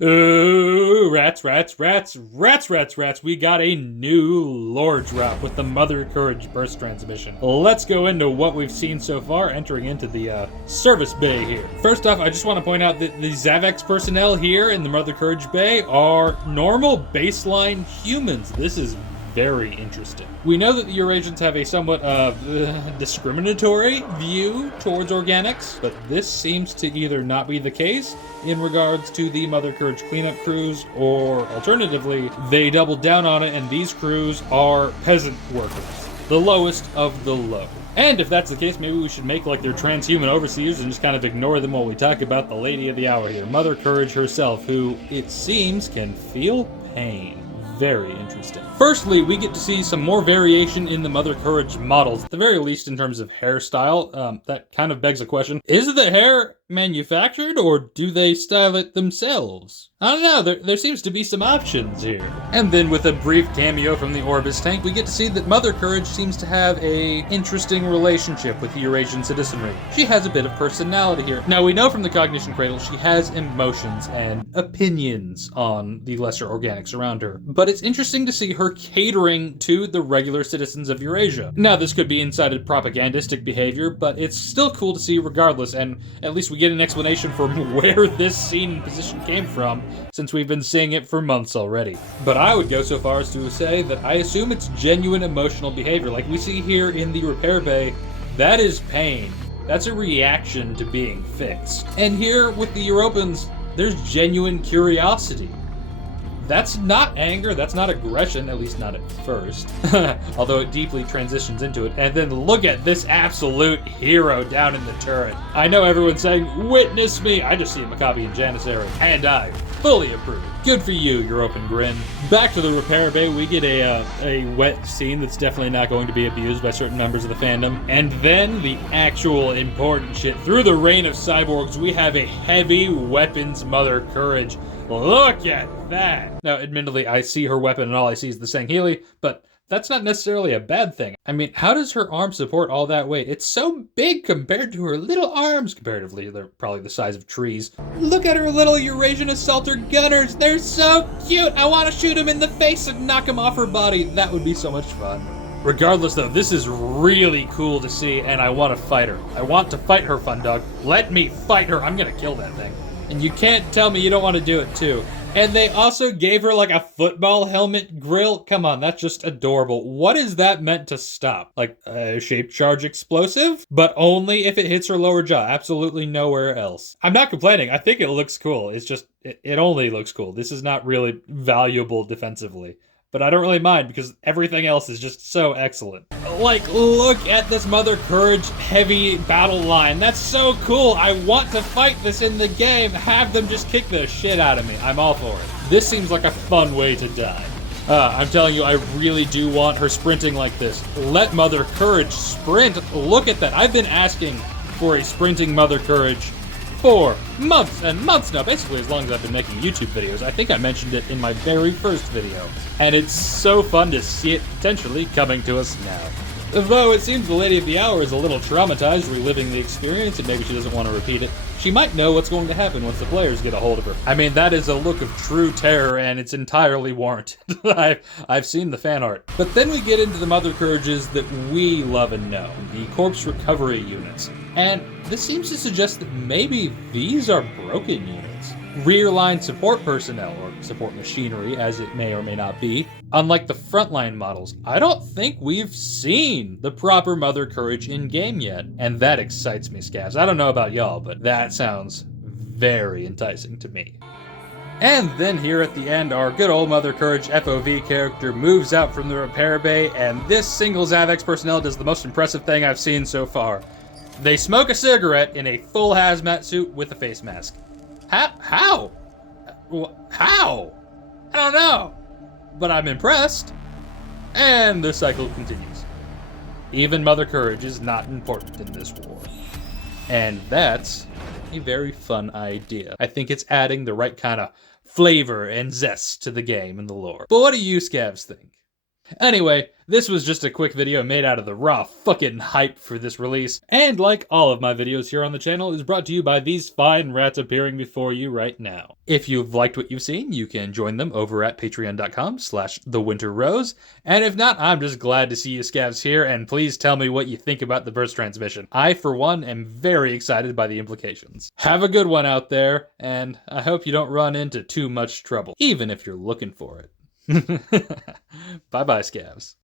Ooh, rats. We got a new lore drop with the Mother Courage burst transmission. Let's go into what we've seen so far, entering into the service bay here. First off, I just want to point out that the Zavex personnel here in the Mother Courage bay are normal baseline humans. This is very interesting. We know that the Eurasians have a somewhat discriminatory view towards organics, but this seems to either not be the case in regards to the Mother Courage cleanup crews, or alternatively, they doubled down on it and these crews are peasant workers, the lowest of the low. And if that's the case, maybe we should make like their transhuman overseers and just kind of ignore them while we talk about the lady of the hour here, Mother Courage herself, who, it seems, can feel pain. Very interesting. Firstly, we get to see some more variation in the Mother Courage models, at the very least in terms of hairstyle. That kind of begs a question. Is the hair manufactured, or do they style it themselves? I don't know, there seems to be some options here. And then with a brief cameo from the Orbis tank, we get to see that Mother Courage seems to have a interesting relationship with the Eurasian citizenry. She has a bit of personality here. Now, we know from the Cognition Cradle she has emotions and opinions on the lesser organics around her, but it's interesting to see her catering to the regular citizens of Eurasia. Now, this could be incited propagandistic behavior, but it's still cool to see regardless, and at least we get an explanation for where this scene and position came from, since we've been seeing it for months already. But I would go so far as to say that I assume it's genuine emotional behavior. Like we see here in the repair bay, that is pain. That's a reaction to being fixed. And here with the Europans, there's genuine curiosity. That's not anger, that's not aggression, at least not at first. Although it deeply transitions into it. And then look at this absolute hero down in the turret. I know everyone's saying, witness me! I just see a Maccabi and Janissary, and I fully approve. Good for you, European grin. Back to the repair bay, we get a wet scene that's definitely not going to be abused by certain members of the fandom. And then the actual important shit. Through the reign of cyborgs, we have a heavy weapons Mother Courage. Look at that! Now, admittedly, I see her weapon and all I see is the Sangheili, but that's not necessarily a bad thing. I mean, how does her arm support all that weight? It's so big compared to her little arms. Comparatively, they're probably the size of trees. Look at her little Eurasian assaulter gunners. They're so cute. I want to shoot them in the face and knock them off her body. That would be so much fun. Regardless, though, this is really cool to see, and I want to fight her. I want to fight her, Fundog. Let me fight her. I'm gonna kill that thing. And you can't tell me you don't want to do it, too. And they also gave her, like, a football helmet grill. Come on, that's just adorable. What is that meant to stop? Like, a shape charge explosive? But only if it hits her lower jaw. Absolutely nowhere else. I'm not complaining. I think it looks cool. It's just, it only looks cool. This is not really valuable defensively. But I don't really mind because everything else is just so excellent. Like, look at this Mother Courage heavy battle line. That's so cool. I want to fight this in the game. Have them just kick the shit out of me. I'm all for it. This seems like a fun way to die. I'm telling you, I really do want her sprinting like this. Let Mother Courage sprint. Look at that. I've been asking for a sprinting Mother Courage for months and months now, basically as long as I've been making YouTube videos. I think I mentioned it in my very first video. And it's so fun to see it potentially coming to us now. Though it seems the Lady of the Hour is a little traumatized reliving the experience and maybe she doesn't want to repeat it, she might know what's going to happen once the players get a hold of her. I mean, that is a look of true terror and it's entirely warranted. I've seen the fan art. But then we get into the Mother Courages that we love and know, the corpse recovery units. And this seems to suggest that maybe these are broken units. Rear line support personnel, or support machinery as it may or may not be. Unlike the Frontline models, I don't think we've seen the proper Mother Courage in-game yet. And that excites me, Scavs. I don't know about y'all, but that sounds very enticing to me. And then here at the end, our good old Mother Courage FOV character moves out from the repair bay, and this single Zavex personnel does the most impressive thing I've seen so far. They smoke a cigarette in a full hazmat suit with a face mask. How? How? I don't know. But I'm impressed. And the cycle continues. Even Mother Courage is not important in this war. And that's a very fun idea. I think it's adding the right kind of flavor and zest to the game and the lore. But what do you scavs think? Anyway, this was just a quick video made out of the raw fucking hype for this release, and like all of my videos here on the channel, is brought to you by these fine rats appearing before you right now. If you've liked what you've seen, you can join them over at patreon.com/thewinterrose, and if not, I'm just glad to see you scavs here, and please tell me what you think about the burst transmission. I, for one, am very excited by the implications. Have a good one out there, and I hope you don't run into too much trouble, even if you're looking for it. Bye-bye, scavs.